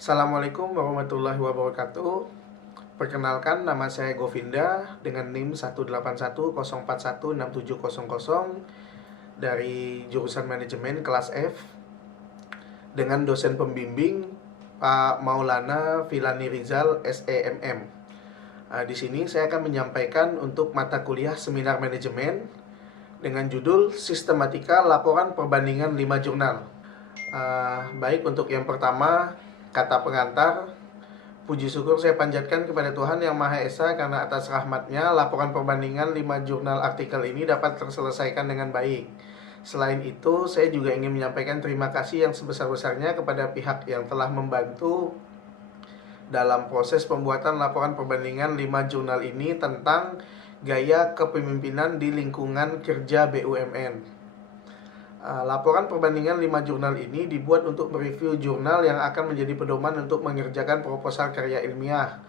Assalamualaikum warahmatullahi wabarakatuh. Perkenalkan, nama saya Govinda dengan NIM 18104167000 dari jurusan manajemen kelas F dengan dosen pembimbing Pak Maulana Filani Rizal SEMM. Di sini saya akan menyampaikan untuk mata kuliah seminar manajemen dengan judul Sistematika Laporan Perbandingan 5 Jurnal. Baik, untuk yang pertama, kata pengantar. Puji syukur saya panjatkan kepada Tuhan Yang Maha Esa karena atas rahmatnya laporan perbandingan 5 jurnal artikel ini dapat terselesaikan dengan baik. Selain itu, saya juga ingin menyampaikan terima kasih yang sebesar-besarnya kepada pihak yang telah membantu dalam proses pembuatan laporan perbandingan 5 jurnal ini tentang gaya kepemimpinan di lingkungan kerja BUMN. Laporan perbandingan 5 jurnal ini dibuat untuk mereview jurnal yang akan menjadi pedoman untuk mengerjakan proposal karya ilmiah.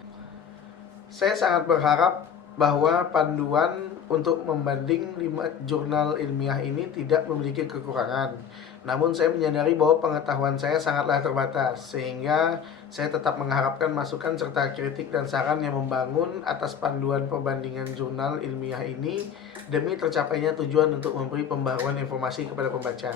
Saya sangat berharap bahwa panduan untuk membanding 5 jurnal ilmiah ini tidak memiliki kekurangan. Namun saya menyadari bahwa pengetahuan saya sangatlah terbatas, sehingga saya tetap mengharapkan masukan serta kritik dan saran yang membangun atas panduan perbandingan jurnal ilmiah ini demi tercapainya tujuan untuk memberi pembaruan informasi kepada pembaca.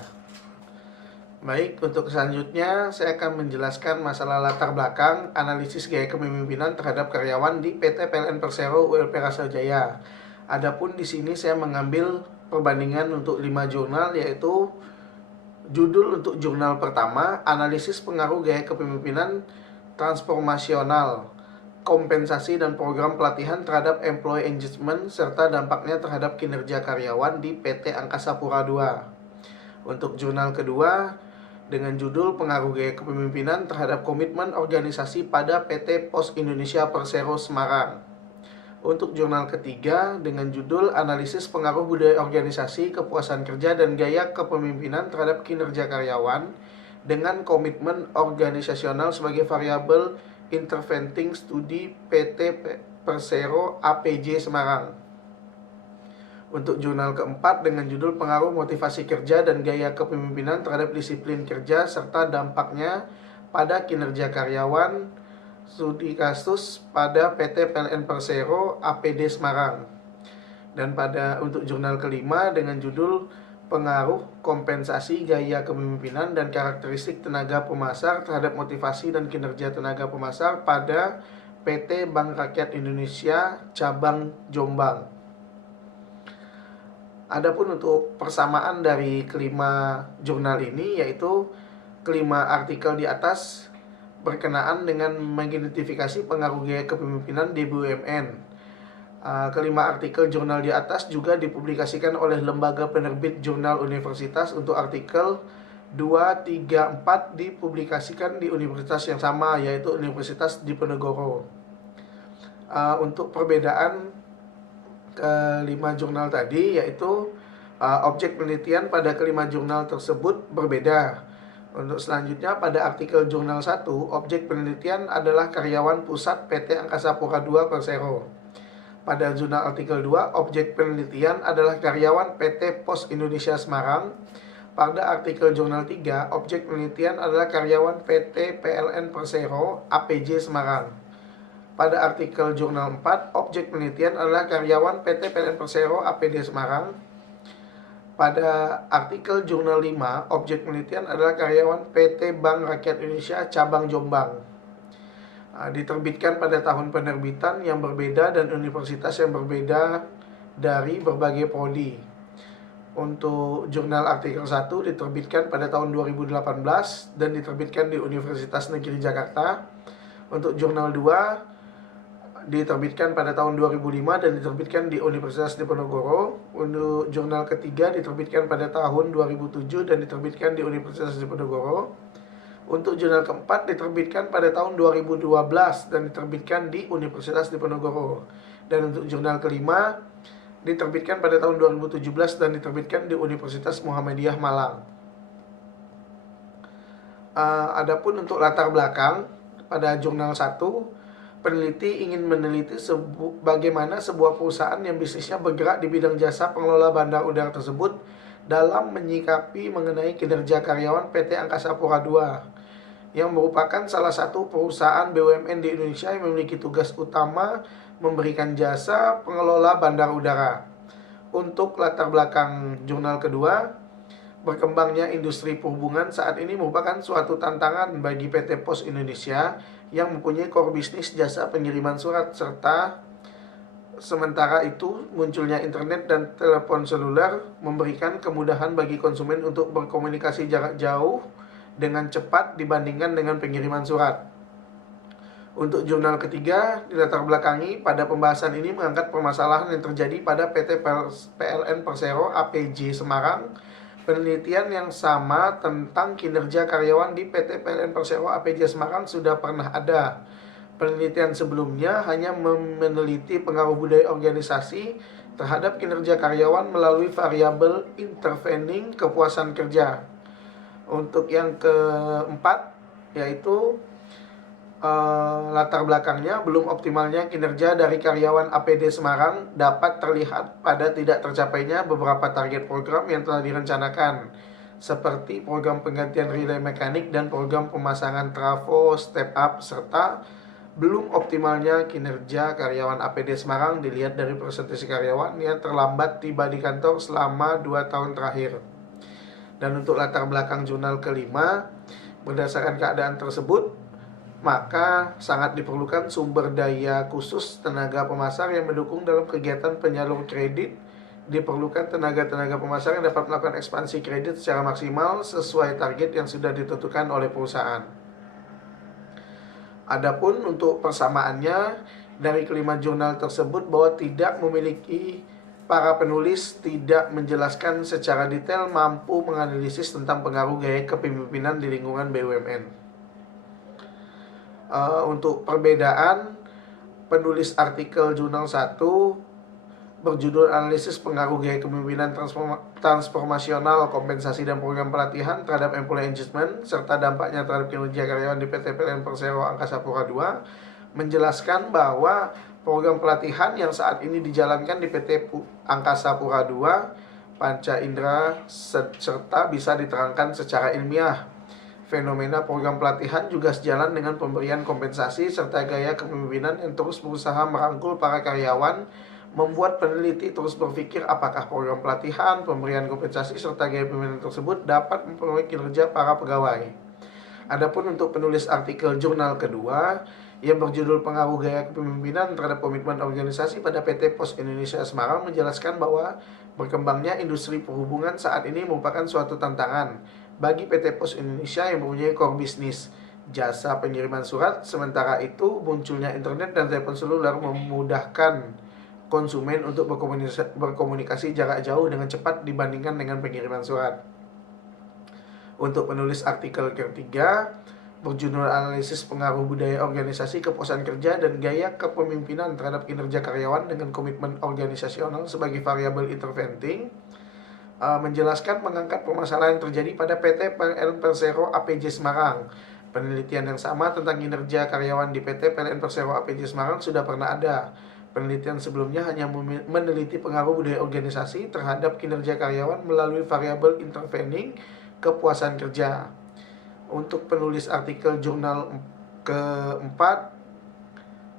Baik, untuk selanjutnya saya akan menjelaskan masalah latar belakang analisis gaya kepemimpinan terhadap karyawan di PT PLN Persero ULP Rasajaya. Adapun di sini saya mengambil perbandingan untuk 5 jurnal, yaitu judul untuk jurnal pertama, analisis pengaruh gaya kepemimpinan transformasional, kompensasi dan program pelatihan terhadap employee engagement serta dampaknya terhadap kinerja karyawan di PT Angkasa Pura II. Untuk jurnal kedua dengan judul pengaruh gaya kepemimpinan terhadap komitmen organisasi pada PT Pos Indonesia Persero Semarang. Untuk jurnal ketiga dengan judul analisis pengaruh budaya organisasi, kepuasan kerja dan gaya kepemimpinan terhadap kinerja karyawan dengan komitmen organisasional sebagai variabel interventing studi PT Persero APJ Semarang. Untuk jurnal keempat dengan judul pengaruh motivasi kerja dan gaya kepemimpinan terhadap disiplin kerja serta dampaknya pada kinerja karyawan, studi kasus pada PT PLN Persero APD Semarang. Dan untuk jurnal kelima dengan judul pengaruh kompensasi gaya kepemimpinan dan karakteristik tenaga pemasar terhadap motivasi dan kinerja tenaga pemasar pada PT Bank Rakyat Indonesia Cabang Jombang. Adapun untuk persamaan dari kelima jurnal ini, yaitu kelima artikel di atas berkenaan dengan mengidentifikasi pengaruh gaya kepemimpinan di BUMN. Kelima artikel jurnal di atas juga dipublikasikan oleh lembaga penerbit jurnal universitas. Untuk artikel 2, 3, 4 dipublikasikan di universitas yang sama, yaitu Universitas Diponegoro. Untuk perbedaan kelima jurnal tadi, yaitu objek penelitian pada kelima jurnal tersebut berbeda. Untuk selanjutnya, pada artikel jurnal 1, objek penelitian adalah karyawan pusat PT Angkasa Pura II Persero. Pada jurnal artikel 2, objek penelitian adalah karyawan PT Pos Indonesia Semarang. Pada artikel jurnal 3, objek penelitian adalah karyawan PT PLN Persero APJ Semarang. Pada artikel jurnal 4, objek penelitian adalah karyawan PT PLN Persero APD Semarang. Pada artikel jurnal 5, objek penelitian adalah karyawan PT Bank Rakyat Indonesia Cabang Jombang. Diterbitkan pada tahun penerbitan yang berbeda dan universitas yang berbeda dari berbagai prodi. Untuk jurnal artikel 1 diterbitkan pada tahun 2018 dan diterbitkan di Universitas Negeri Jakarta. Untuk jurnal 2 diterbitkan pada tahun 2005 dan diterbitkan di Universitas Diponegoro. Untuk jurnal ketiga diterbitkan pada tahun 2007 dan diterbitkan di Universitas Diponegoro. Untuk jurnal keempat diterbitkan pada tahun 2012 dan diterbitkan di Universitas Diponegoro. Dan untuk jurnal kelima diterbitkan pada tahun 2017 dan diterbitkan di Universitas Muhammadiyah Malang. Adapun untuk latar belakang pada jurnal 1, peneliti ingin meneliti bagaimana sebuah perusahaan yang bisnisnya bergerak di bidang jasa pengelola bandar udara tersebut dalam menyikapi mengenai kinerja karyawan PT Angkasa Pura II. yang merupakan salah satu perusahaan BUMN di Indonesia yang memiliki tugas utama memberikan jasa pengelola bandar udara. Untuk latar belakang jurnal kedua, berkembangnya industri perhubungan saat ini merupakan suatu tantangan bagi PT Pos Indonesia yang mempunyai core bisnis jasa pengiriman surat, serta sementara itu munculnya internet dan telepon seluler memberikan kemudahan bagi konsumen untuk berkomunikasi jarak jauh dengan cepat dibandingkan dengan pengiriman surat. Untuk jurnal ketiga, dilatar belakangi pada pembahasan ini mengangkat permasalahan yang terjadi pada PT PLN Persero APJ Semarang. Penelitian yang sama tentang kinerja karyawan di PT PLN Persero APJ Semarang sudah pernah ada. Penelitian sebelumnya hanya meneliti pengaruh budaya organisasi terhadap kinerja karyawan melalui variabel intervening kepuasan kerja. Untuk yang keempat, yaitu latar belakangnya, belum optimalnya kinerja dari karyawan APD Semarang dapat terlihat pada tidak tercapainya beberapa target program yang telah direncanakan, seperti program penggantian relay mekanik dan program pemasangan trafo step up, serta belum optimalnya kinerja karyawan APD Semarang dilihat dari persentase karyawan yang terlambat tiba di kantor selama 2 tahun terakhir. Dan untuk latar belakang jurnal kelima, berdasarkan keadaan tersebut, maka sangat diperlukan sumber daya khusus tenaga pemasar yang mendukung dalam kegiatan penyalur kredit. Diperlukan tenaga-tenaga pemasar yang dapat melakukan ekspansi kredit secara maksimal sesuai target yang sudah ditentukan oleh perusahaan. Adapun untuk persamaannya, dari kelima jurnal tersebut bahwa tidak memiliki para penulis tidak menjelaskan secara detail mampu menganalisis tentang pengaruh gaya kepemimpinan di lingkungan BUMN. Untuk perbedaan, penulis artikel jurnal 1 berjudul Analisis Pengaruh Gaya Kepemimpinan Transformasional, Kompensasi dan Program Pelatihan terhadap Employee Engagement serta dampaknya terhadap kinerja karyawan di PT PLN Persero Angkasa Pura II, menjelaskan bahwa program pelatihan yang saat ini dijalankan di PT Angkasa Pura II, Panca Indra, serta bisa diterangkan secara ilmiah. Fenomena program pelatihan juga sejalan dengan pemberian kompensasi serta gaya kepemimpinan yang terus berusaha merangkul para karyawan, membuat peneliti terus berpikir apakah program pelatihan, pemberian kompensasi, serta gaya kepemimpinan tersebut dapat mempengaruhi kinerja para pegawai. Adapun untuk penulis artikel jurnal kedua yang berjudul Pengaruh Gaya Kepemimpinan terhadap Komitmen Organisasi pada PT Pos Indonesia Semarang, menjelaskan bahwa berkembangnya industri perhubungan saat ini merupakan suatu tantangan bagi PT Pos Indonesia yang mempunyai core bisnis jasa pengiriman surat. Sementara itu, munculnya internet dan telepon seluler memudahkan konsumen untuk berkomunikasi jarak jauh dengan cepat dibandingkan dengan pengiriman surat. Untuk penulis artikel ketiga, berjudul Analisis Pengaruh Budaya Organisasi, Kepuasan Kerja, dan Gaya Kepemimpinan terhadap Kinerja Karyawan dengan Komitmen Organisasional sebagai Variabel Interventing, menjelaskan mengangkat permasalahan yang terjadi pada PT PLN Persero APJ Semarang. Penelitian yang sama tentang kinerja karyawan di PT PLN Persero APJ Semarang sudah pernah ada. Penelitian sebelumnya hanya meneliti pengaruh budaya organisasi terhadap kinerja karyawan melalui variabel intervening kepuasan kerja. Untuk penulis artikel jurnal keempat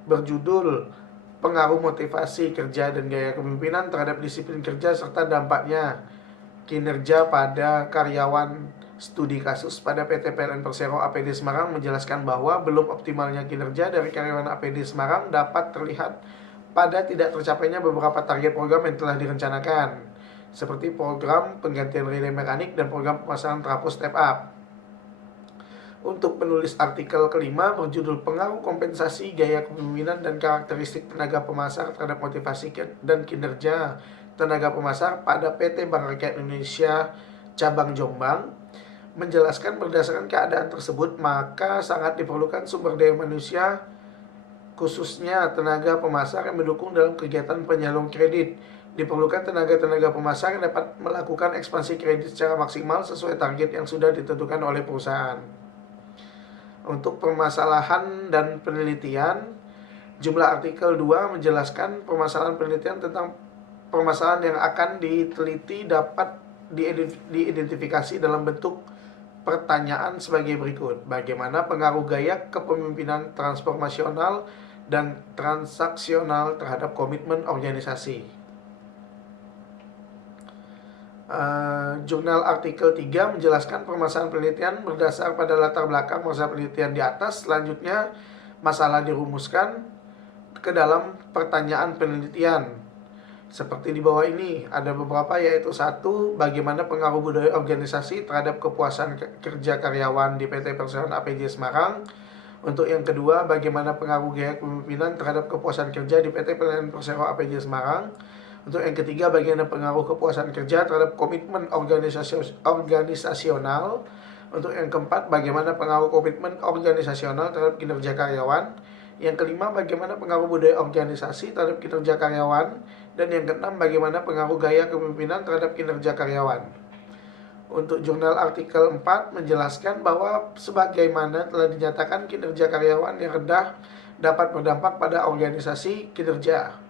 berjudul Pengaruh Motivasi Kerja dan Gaya Kepemimpinan terhadap Disiplin Kerja serta Dampaknya Kinerja pada Karyawan, studi kasus pada PT PLN Persero APD Semarang, menjelaskan bahwa belum optimalnya kinerja dari karyawan APD Semarang dapat terlihat pada tidak tercapainya beberapa target program yang telah direncanakan, seperti program penggantian relay mekanik dan program pemasangan trafo step up. Untuk penulis artikel kelima berjudul Pengaruh Kompensasi Gaya Kepemimpinan dan Karakteristik Tenaga Pemasar terhadap Motivasi dan Kinerja Tenaga Pemasar pada PT Bank Rakyat Indonesia Cabang Jombang, menjelaskan berdasarkan keadaan tersebut maka sangat diperlukan sumber daya manusia, khususnya tenaga pemasar yang mendukung dalam kegiatan penyalur kredit. Diperlukan tenaga-tenaga pemasar yang dapat melakukan ekspansi kredit secara maksimal sesuai target yang sudah ditentukan oleh perusahaan. Untuk permasalahan dan penelitian, jumlah artikel 2 menjelaskan permasalahan penelitian tentang permasalahan yang akan diteliti dapat diidentifikasi dalam bentuk pertanyaan sebagai berikut. Bagaimana pengaruh gaya kepemimpinan transformasional dan transaksional terhadap komitmen organisasi? Jurnal artikel 3 menjelaskan permasalahan penelitian berdasar pada latar belakang masalah penelitian di atas. Selanjutnya, masalah dirumuskan ke dalam pertanyaan penelitian. Seperti di bawah ini, ada beberapa, yaitu 1. Bagaimana pengaruh budaya organisasi terhadap kepuasan kerja karyawan di PT Perseroan APJ Semarang. Untuk yang kedua, bagaimana pengaruh gaya kepemimpinan terhadap kepuasan kerja di PT PLN Persero APJ Semarang. Untuk yang ketiga, bagaimana pengaruh kepuasan kerja terhadap komitmen organisasional. Untuk yang keempat, bagaimana pengaruh komitmen organisasional terhadap kinerja karyawan. Yang kelima, bagaimana pengaruh budaya organisasi terhadap kinerja karyawan. Dan yang keenam, bagaimana pengaruh gaya kepemimpinan terhadap kinerja karyawan. Untuk jurnal artikel 4 menjelaskan bahwa sebagaimana telah dinyatakan, kinerja karyawan yang rendah dapat berdampak pada organisasi kinerja.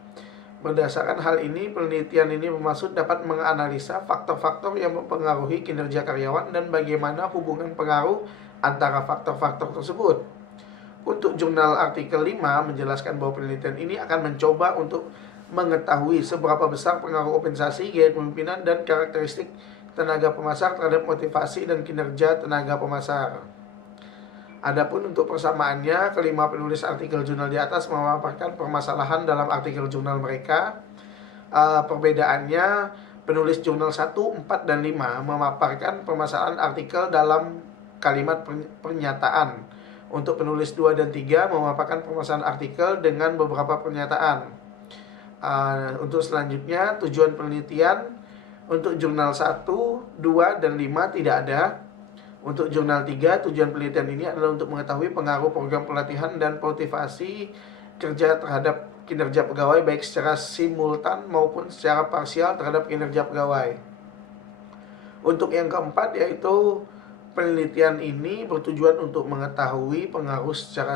Berdasarkan hal ini, penelitian ini bermaksud dapat menganalisa faktor-faktor yang mempengaruhi kinerja karyawan dan bagaimana hubungan pengaruh antara faktor-faktor tersebut. Untuk jurnal artikel 5 menjelaskan bahwa penelitian ini akan mencoba untuk mengetahui seberapa besar pengaruh kompensasi, gaya kepemimpinan, dan karakteristik tenaga pemasar terhadap motivasi dan kinerja tenaga pemasar. Adapun untuk persamaannya, kelima penulis artikel jurnal di atas memaparkan permasalahan dalam artikel jurnal mereka. Perbedaannya, penulis jurnal 1, 4, dan 5 memaparkan permasalahan artikel dalam kalimat pernyataan. Untuk penulis 2 dan 3 memaparkan permasalahan artikel dengan beberapa pernyataan. Untuk selanjutnya, tujuan penelitian. Untuk jurnal 1, 2, dan 5 tidak ada. Untuk jurnal 3, tujuan penelitian ini adalah untuk mengetahui pengaruh program pelatihan dan motivasi kerja terhadap kinerja pegawai, baik secara simultan maupun secara parsial terhadap kinerja pegawai. Untuk yang keempat, yaitu penelitian ini bertujuan untuk mengetahui pengaruh secara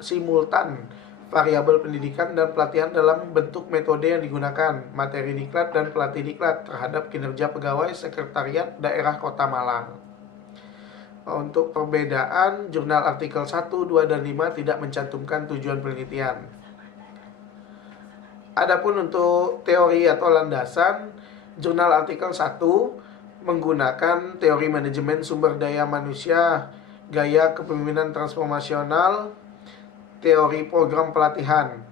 simultan variabel pendidikan dan pelatihan dalam bentuk metode yang digunakan, materi diklat dan pelatih diklat terhadap kinerja pegawai sekretariat daerah Kota Malang. Untuk perbedaan, jurnal artikel 1, 2, dan 5 tidak mencantumkan tujuan penelitian. Adapun untuk teori atau landasan, jurnal artikel 1 menggunakan teori manajemen sumber daya manusia, gaya kepemimpinan transformasional, teori program pelatihan.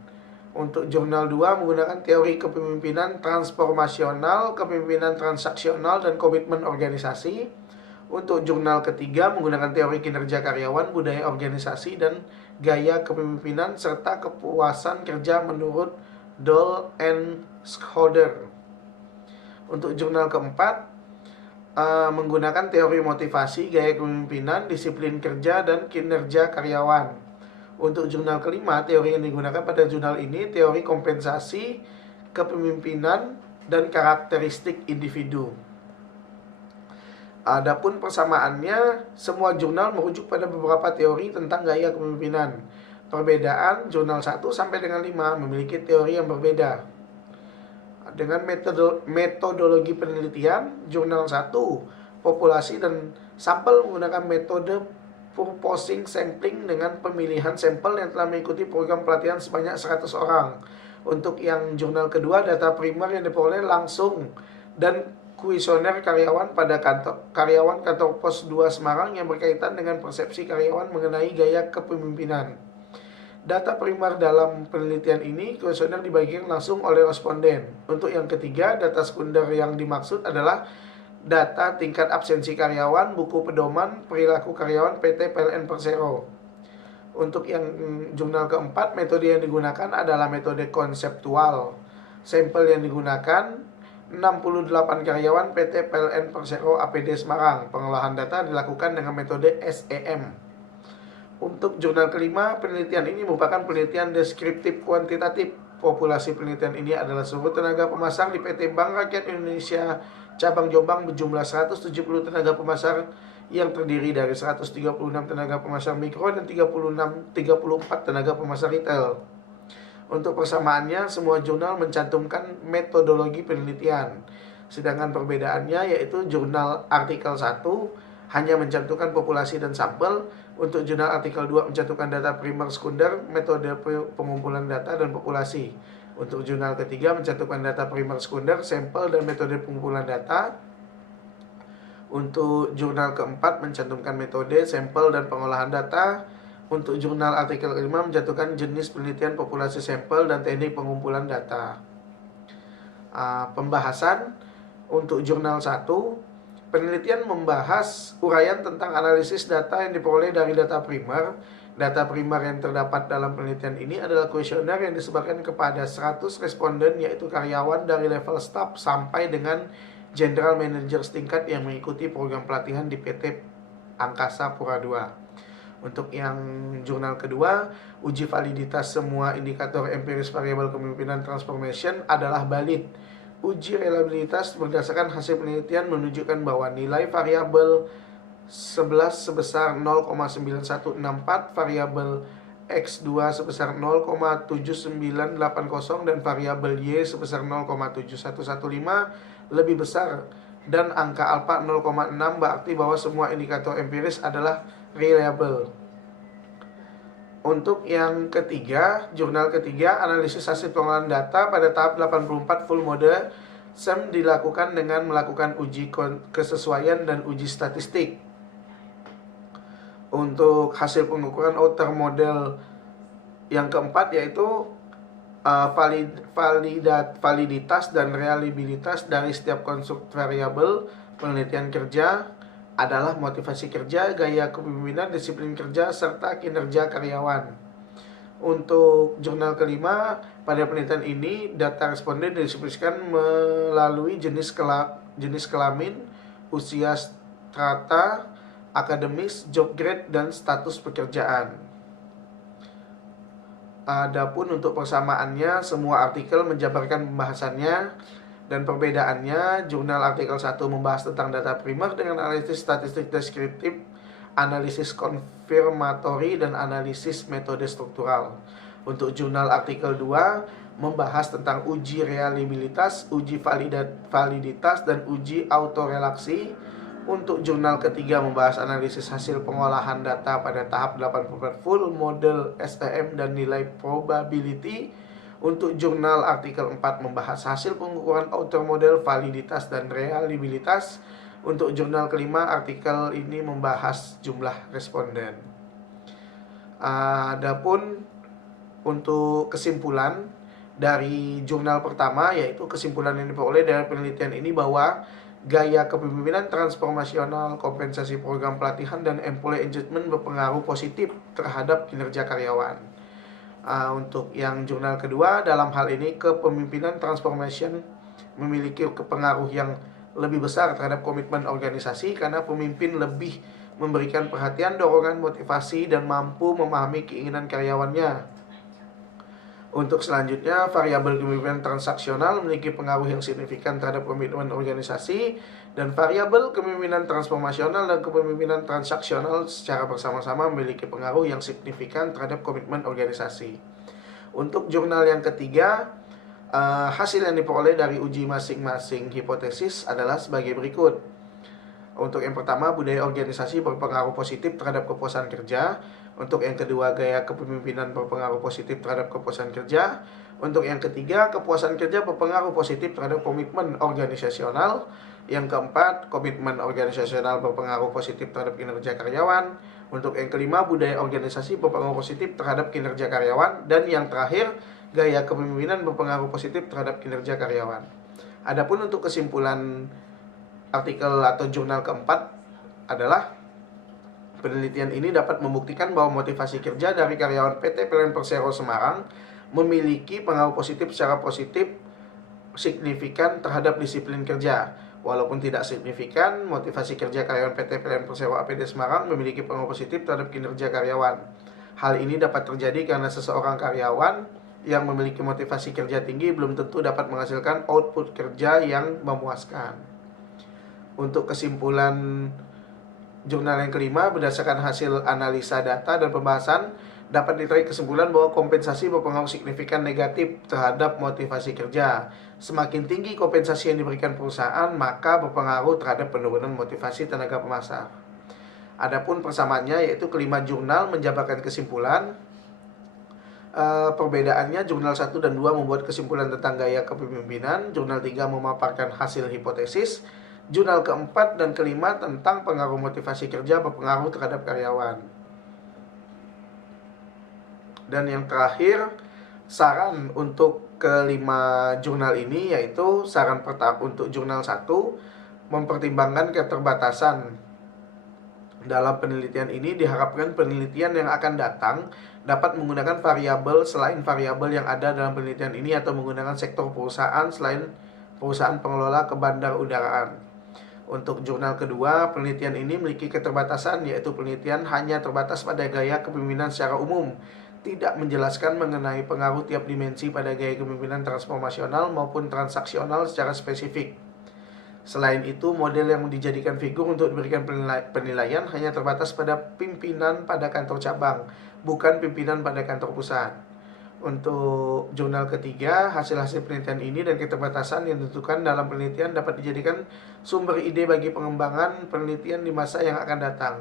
Untuk jurnal 2 menggunakan teori kepemimpinan transformasional, kepemimpinan transaksional, dan komitmen organisasi. Untuk jurnal ketiga menggunakan teori kinerja karyawan, budaya organisasi, dan gaya kepemimpinan serta kepuasan kerja menurut Doll and Schroeder. Untuk jurnal keempat menggunakan teori motivasi, gaya kepemimpinan, disiplin kerja, dan kinerja karyawan. Untuk jurnal kelima, teori yang digunakan pada jurnal ini teori kompensasi, kepemimpinan, dan karakteristik individu. Adapun persamaannya, semua jurnal merujuk pada beberapa teori tentang gaya kepemimpinan. Perbedaan, jurnal 1 sampai dengan 5 memiliki teori yang berbeda. Dengan metodologi penelitian, jurnal 1, populasi dan sampel menggunakan metode purposing sampling dengan pemilihan sampel yang telah mengikuti program pelatihan sebanyak 100 orang. Untuk yang jurnal kedua, data primer yang diperoleh langsung dan kuesioner karyawan pada karyawan kantor pos 2 Semarang yang berkaitan dengan persepsi karyawan mengenai gaya kepemimpinan. Data primer dalam penelitian ini kuesioner dibagikan langsung oleh responden. Untuk yang ketiga, data sekunder yang dimaksud adalah data tingkat absensi karyawan, buku pedoman, perilaku karyawan PT PLN Persero. Untuk yang jurnal keempat, metode yang digunakan adalah metode konseptual. Sampel yang digunakan 68 karyawan PT PLN Persero APD Semarang. Pengolahan data dilakukan dengan metode SEM. Untuk jurnal kelima, penelitian ini merupakan penelitian deskriptif kuantitatif. Populasi penelitian ini adalah seluruh tenaga pemasar di PT Bank Rakyat Indonesia Cabang Jombang berjumlah 170 tenaga pemasar yang terdiri dari 136 tenaga pemasar mikro dan 34 tenaga pemasar retail. Untuk persamaannya, semua jurnal mencantumkan metodologi penelitian. Sedangkan perbedaannya yaitu jurnal artikel 1 hanya mencantumkan populasi dan sampel. Untuk jurnal artikel 2 mencantumkan data primer sekunder, metode pengumpulan data dan populasi. Untuk jurnal ketiga mencantumkan data primer sekunder, sampel dan metode pengumpulan data. Untuk jurnal keempat mencantumkan metode, sampel dan pengolahan data. Untuk jurnal artikel kelima mencantumkan jenis penelitian, populasi sampel dan teknik pengumpulan data. Pembahasan untuk jurnal 1, penelitian membahas uraian tentang analisis data yang diperoleh dari data primer. Data primer yang terdapat dalam penelitian ini adalah kuesioner yang disebarkan kepada 100 responden, yaitu karyawan dari level staff sampai dengan general manager setingkat yang mengikuti program pelatihan di PT Angkasa Pura II. Untuk yang jurnal kedua, uji validitas semua indikator empiris variabel kepemimpinan transformation adalah valid. Uji reliabilitas berdasarkan hasil penelitian menunjukkan bahwa nilai variabel 11 sebesar 0,9164, variabel X2 sebesar 0,7980 dan variabel Y sebesar 0,7115 lebih besar dan angka alfa 0,6, berarti bahwa semua indikator empiris adalah reliable. Untuk yang ketiga, jurnal ketiga, analisis hasil pengolahan data pada tahap 84 full mode SEM dilakukan dengan melakukan uji kesesuaian dan uji statistik. Untuk hasil pengukuran outer model yang keempat yaitu validitas dan reliabilitas dari setiap konstruk variabel penelitian kerja adalah motivasi kerja, gaya kepemimpinan, disiplin kerja, serta kinerja karyawan. Untuk jurnal kelima, pada penelitian ini data responden didistribusikan melalui jenis kelamin, usia, strata, akademis, job grade, dan status pekerjaan. Adapun untuk persamaannya, semua artikel menjabarkan pembahasannya dan perbedaannya. Jurnal artikel 1 membahas tentang data primer dengan analisis statistik deskriptif, analisis konfirmatori, dan analisis metode struktural. Untuk jurnal artikel 2 membahas tentang uji reliabilitas, uji validitas, dan uji autorelaksi. Untuk jurnal ketiga membahas analisis hasil pengolahan data pada tahap 84 full model SEM dan nilai probability. Untuk jurnal artikel 4 membahas hasil pengukuran outer model, validitas, dan reliabilitas. Untuk jurnal kelima, artikel ini membahas jumlah responden. Adapun untuk kesimpulan dari jurnal pertama, yaitu kesimpulan yang diperoleh dari penelitian ini bahwa gaya kepemimpinan transformasional, kompensasi program pelatihan, dan employee engagement berpengaruh positif terhadap kinerja karyawan. Untuk yang jurnal kedua, dalam hal ini kepemimpinan transformation memiliki pengaruh yang lebih besar terhadap komitmen organisasi karena pemimpin lebih memberikan perhatian, dorongan, motivasi, dan mampu memahami keinginan karyawannya. Untuk selanjutnya, variabel kepemimpinan transaksional memiliki pengaruh yang signifikan terhadap komitmen organisasi, dan variabel kepemimpinan transformasional dan kepemimpinan transaksional secara bersama-sama memiliki pengaruh yang signifikan terhadap komitmen organisasi. Untuk jurnal yang ketiga, hasil yang diperoleh dari uji masing-masing hipotesis adalah sebagai berikut. Untuk yang pertama, budaya organisasi berpengaruh positif terhadap kepuasan kerja. Untuk yang kedua, gaya kepemimpinan berpengaruh positif terhadap kepuasan kerja. Untuk yang ketiga, kepuasan kerja berpengaruh positif terhadap komitmen organisasional. Yang keempat, komitmen organisasional berpengaruh positif terhadap kinerja karyawan. Untuk yang kelima, budaya organisasi berpengaruh positif terhadap kinerja karyawan. Dan yang terakhir, gaya kepemimpinan berpengaruh positif terhadap kinerja karyawan. Adapun untuk kesimpulan artikel atau jurnal keempat adalah penelitian ini dapat membuktikan bahwa motivasi kerja dari karyawan PT PLN Persero Semarang memiliki pengaruh positif secara positif signifikan terhadap disiplin kerja. Walaupun tidak signifikan, motivasi kerja karyawan PT PLN Persero APD Semarang memiliki pengaruh positif terhadap kinerja karyawan. Hal ini dapat terjadi karena seseorang karyawan yang memiliki motivasi kerja tinggi belum tentu dapat menghasilkan output kerja yang memuaskan. Untuk kesimpulan jurnal yang kelima, berdasarkan hasil analisa data dan pembahasan, dapat ditarik kesimpulan bahwa kompensasi berpengaruh signifikan negatif terhadap motivasi kerja. Semakin tinggi kompensasi yang diberikan perusahaan, maka berpengaruh terhadap penurunan motivasi tenaga pemasar. Adapun persamaannya yaitu kelima jurnal menjabarkan kesimpulan. Perbedaannya jurnal 1 dan 2 membuat kesimpulan tentang gaya kepemimpinan, jurnal 3 memaparkan hasil hipotesis, jurnal keempat dan kelima tentang pengaruh motivasi kerja berpengaruh terhadap karyawan. Dan yang terakhir, saran untuk kelima jurnal ini yaitu saran pertama untuk jurnal 1, mempertimbangkan keterbatasan. Dalam penelitian ini diharapkan penelitian yang akan datang dapat menggunakan variabel selain variabel yang ada dalam penelitian ini atau menggunakan sektor perusahaan selain perusahaan pengelola kebandarudaraan. Untuk jurnal kedua, penelitian ini memiliki keterbatasan yaitu penelitian hanya terbatas pada gaya kepemimpinan secara umum, tidak menjelaskan mengenai pengaruh tiap dimensi pada gaya kepemimpinan transformasional maupun transaksional secara spesifik. Selain itu, model yang dijadikan figur untuk diberikan penilaian hanya terbatas pada pimpinan pada kantor cabang, bukan pimpinan pada kantor pusat. Untuk jurnal ketiga, hasil-hasil penelitian ini dan keterbatasan yang ditentukan dalam penelitian dapat dijadikan sumber ide bagi pengembangan penelitian di masa yang akan datang.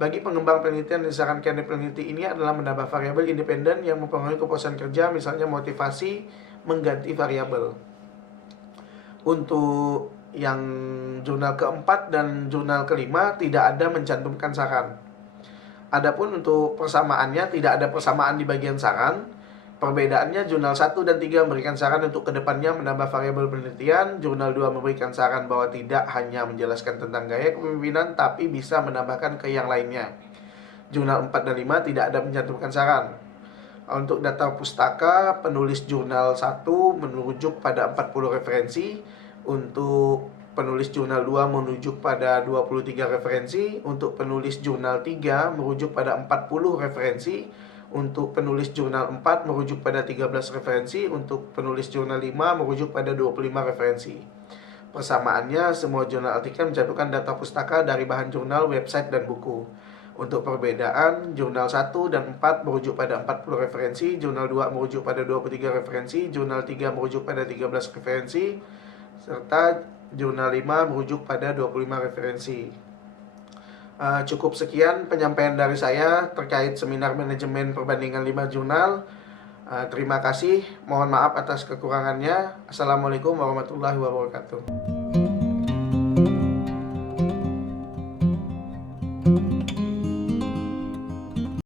Bagi pengembang penelitian, disarankan peneliti ini adalah menambah variabel independen yang mempengaruhi kepuasan kerja, misalnya motivasi, mengganti variabel. Untuk yang jurnal keempat dan jurnal kelima tidak ada mencantumkan saran. Adapun untuk persamaannya tidak ada persamaan di bagian saran. Perbedaannya jurnal 1 dan 3 memberikan saran untuk kedepannya menambah variabel penelitian. Jurnal 2 memberikan saran bahwa tidak hanya menjelaskan tentang gaya kepemimpinan tapi bisa menambahkan ke yang lainnya. Jurnal 4 dan 5 tidak ada mencantumkan saran. Untuk data pustaka, penulis jurnal 1 merujuk pada 40 referensi. Untuk penulis jurnal 2 merujuk pada 23 referensi. Untuk penulis jurnal 3 merujuk pada 40 referensi. Untuk penulis jurnal 4 merujuk pada 13 referensi. Untuk penulis jurnal 5 merujuk pada 25 referensi. Persamaannya, semua jurnal artikel mencantumkan data pustaka dari bahan jurnal, website, dan buku. Untuk perbedaan, jurnal 1 dan 4 merujuk pada 40 referensi, jurnal 2 merujuk pada 23 referensi, jurnal 3 merujuk pada 13 referensi, serta jurnal 5 merujuk pada 25 referensi. Cukup sekian penyampaian dari saya terkait seminar manajemen perbandingan 5 jurnal. Terima kasih, mohon maaf atas kekurangannya. Assalamualaikum warahmatullahi wabarakatuh.